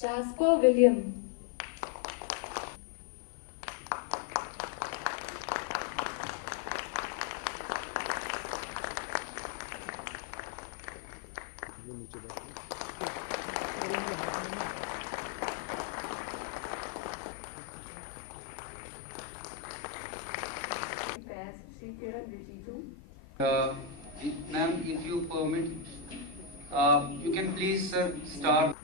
Jasper William. Ma'am, if you permit, you can please start.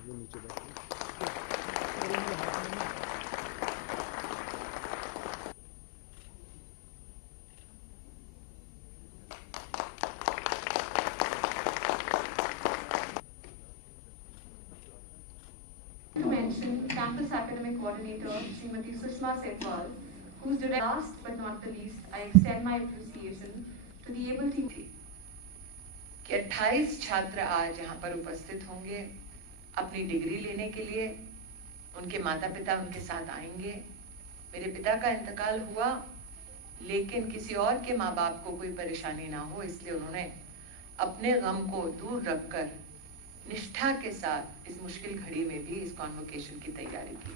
To mention Campus Academic Coordinator Srimati Sushma Setwal, who's direct. Last but not the least, I extend my appreciation to the able team. कि 28 छात्र आज यहाँ पर उपस्थित होंगे अपनी degree लेने के लिए। उनके माता पिता उनके साथ आएंगे। मेरे पिता का इंतकाल हुआ, लेकिन किसी और के माँ बाप को कोई परेशानी ना हो, इसलिए उन्होंने अपने गम को दूर रखकर निष्ठा के साथ इस मुश्किल घड़ी में भी इस कॉन्वोकेशन की तैयारी की।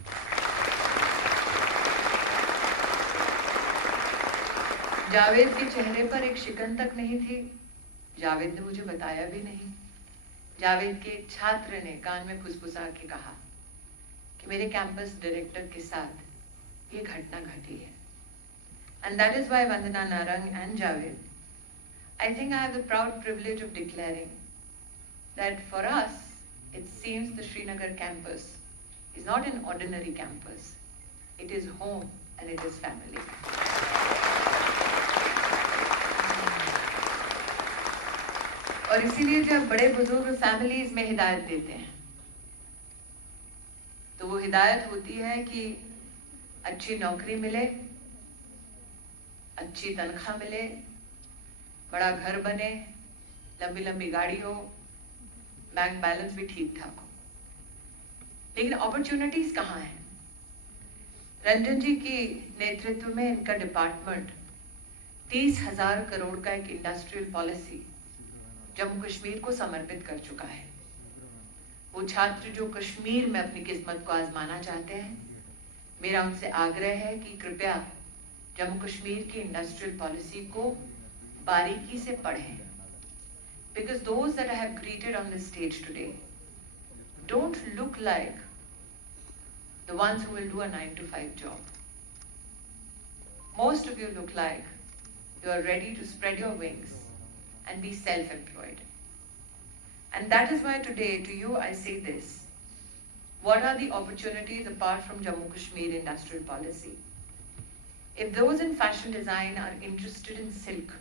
जावेद के चेहरे पर एक शिकन तक नहीं थी। जावेद ने मुझे बताया भी नहीं। जावेद के छात्र ने कान में फुसफुसा के कहा कि मेरे कैंपस डायरेक्टर के साथ ये घटना घटी है। And that is why Vandana Narang and Javed, I think I have the proud privilege of declaring that for us, it seems the Srinagar campus is not an ordinary campus. It is home and it is family. और इसीलिए जब बड़े बुजुर्ग families में हिदायत देते हैं तो वो हिदायत होती है कि अच्छी नौकरी मिले, अच्छी तनख्वाह मिले, बड़ा घर बने, लंबी लंबी गाड़ी हो, बैंक बैलेंस भी ठीक ठाक हो। लेकिन अपॉर्चुनिटीज कहाँ हैं? रंजन जी की नेतृत्व में इनका डिपार्टमेंट 30,000 करोड़ का एक इंडस्ट्रियल पॉलिसी जम्मू कश्मीर को समर्पित कर चुका है। वो छात्र जो कश्मीर में अपनी किस्मत को आजमाना चाहते हैं, मेरा उनसे आग्रह है कि कृपया जम्मू कश्मीर की इंडस्ट्रियल पॉलिसी को बारीकी से पढ़ें। Because those that I have greeted on this stage today don't look like the ones who will do a 9-to-5 job. Most of you look like you are ready to spread your wings and be self-employed. And that is why today to you I say this. What are the opportunities apart from Jammu Kashmir industrial policy? If those in fashion design are interested in silk,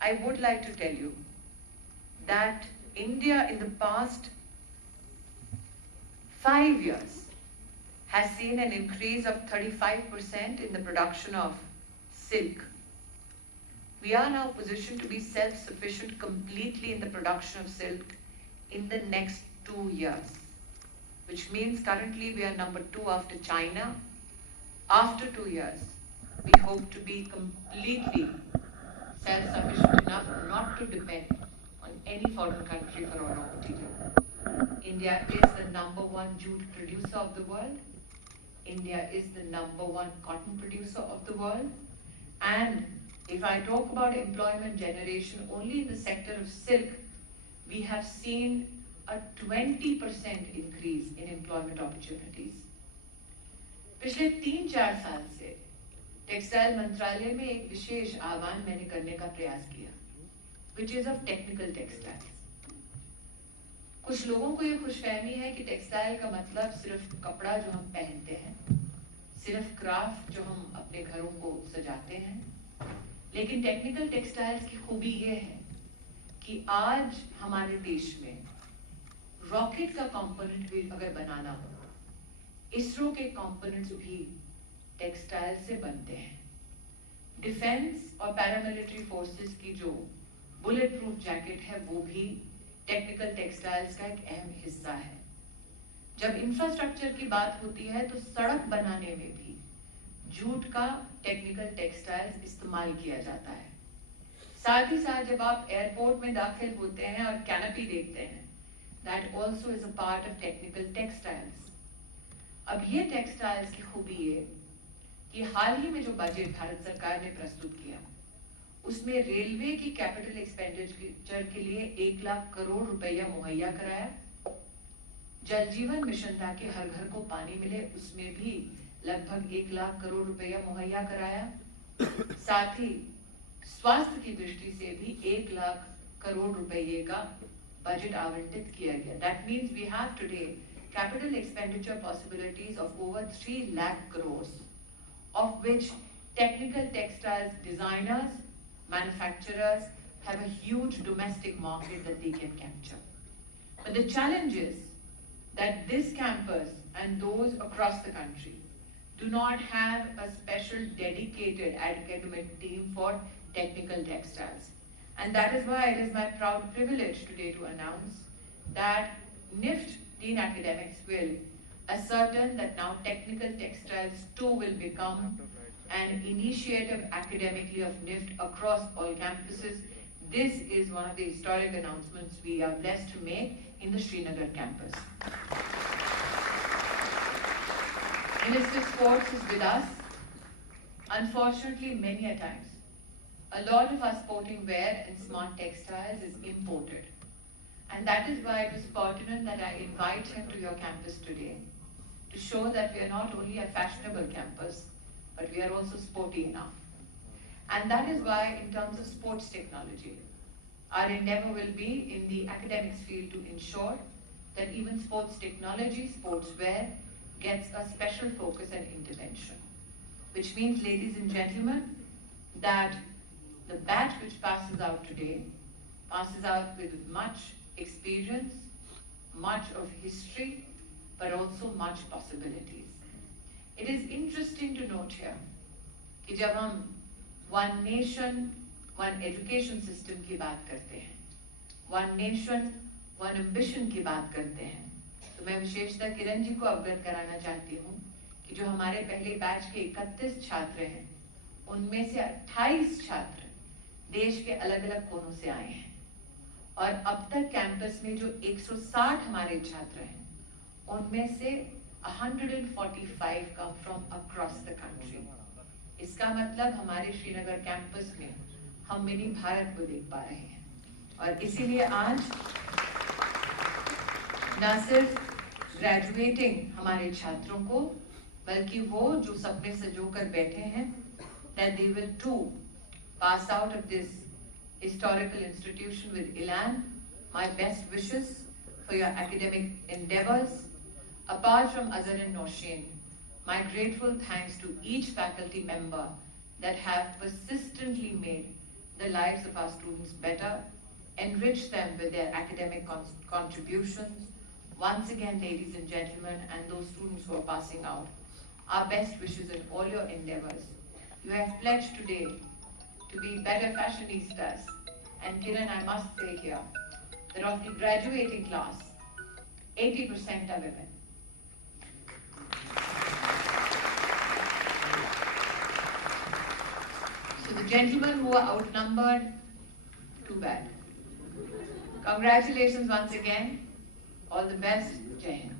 I would like to tell you that India in the past 5 years has seen an increase of 35% in the production of silk. We are now positioned to be self-sufficient completely in the production of silk in the next 2 years, which means currently we are number 2 after China. After 2 years, we hope to be completely self-sufficient enough not to depend on any foreign country for our raw material. India is the number 1 jute producer of the world. India is the number 1 cotton producer of the world. And if I talk about employment generation only in the sector of silk, we have seen a 20% increase in employment opportunities. पिछले 3-4 साल से textile मंत्रालय में एक विशेष आह्वान मैंने करने का प्रयास किया, which is of technical textiles. कुछ लोगों को ये खुशफहमी है कि टेक्सटाइल का मतलब सिर्फ कपड़ा जो हम पहनते हैं, सिर्फ क्राफ्ट जो हम अपने घरों को सजाते हैं। लेकिन टेक्निकल टेक्सटाइल्स की खूबी ये है कि आज हमारे देश में रॉकेट का कंपोनेंट भी अगर बनाना हो, इसरो के कंपोनेंट्स भी टेक्सटाइल से बनते हैं। डिफेंस और पैरामिलिट्री फोर्सेस की जो बुलेट प्रूफ जैकेट है वो भी टेक्निकल टेक्सटाइल्स का एक अहम हिस्सा है। जब इंफ्रास्ट्रक्चर की बात होती है तो सड़क बनाने में भी जूट का टेक्निकल टेक्सटाइल्स इस्तेमाल किया जाता है। साथ ही साथ जब आप एयरपोर्ट में दाखिल होते हैं और कैनपी देखते हैं that also is a part of technical textiles. अब ये textiles की खूबी है कि हाल ही में जो बजट भारत सरकार ने प्रस्तुत किया उसमें रेलवे की कैपिटल एक्सपेंडिचर के लिए 1 लाख करोड़ रुपया मुहैया कराया। जल जीवन मिशन ताकि हर घर को पानी मिले उसमें भी लगभग 1 लाख करोड़ रुपया मुहैया कराया। साथ ही स्वास्थ्य की दृष्टि से भी 1 लाख करोड़ रुपये का बजट आवंटित किया गया। That means we have today capital expenditure possibilities of over 3 lakh crores, of which technical textiles designers, manufacturers have a huge domestic market that they can capture. But the challenge is that this campus and those across the country do not have a special dedicated academic team for technical textiles. And that is why it is my proud privilege today to announce that NIFT Dean Academics will ascertain that now technical textiles too will become an initiative academically of NIFT across all campuses. This is one of the historic announcements we are blessed to make in the Srinagar campus. Minister Sports is with us. Unfortunately, many a times, a lot of our sporting wear and smart textiles is imported. And that is why it was pertinent that I invite him to your campus today to show that we are not only a fashionable campus, but we are also sporty enough. And that is why in terms of sports technology, our endeavor will be in the academics field to ensure that even sports technology, sportswear, gets a special focus and intervention. Which means, ladies and gentlemen, that the batch which passes out today passes out with much experience, much of history, but also much possibilities. It is interesting to note here कि जब हम one nation, one education system की बात करते हैं, one nation, one ambition की बात करते हैं, तो मैं विशेषतः किरण जी को अवगत कराना चाहती हूँ कि जो हमारे पहले बैच के 31 छात्र हैं, उनमें से 28 छात्र देश के अलग अलग कोनों से आए हैं और अब तक कैंपस में जो 160 हमारे छात्र हैं, उनमें से 145 come from across the country. इसका मतलब हमारे श्रीनगर कैंपस में हम मिनी भारत को देख पा रहे हैं और इसीलिए आज न सिर्फ ग्रेजुएटिंग हमारे छात्रों को बल्कि वो जो सपने सजोकर बैठे हैं that they will too pass out of this historical institution with Elan. My best wishes for your academic endeavors. Apart from Azhar and Nosheen, my grateful thanks to each faculty member that have persistently made the lives of our students better, enriched them with their academic contributions. Once again, ladies and gentlemen, and those students who are passing out, our best wishes in all your endeavors. You have pledged today to be better fashionistas. And Kiran, I must say here, that of the graduating class, 80% are women. So the gentlemen who are outnumbered, too bad. Congratulations once again. All the best. Jai Hind.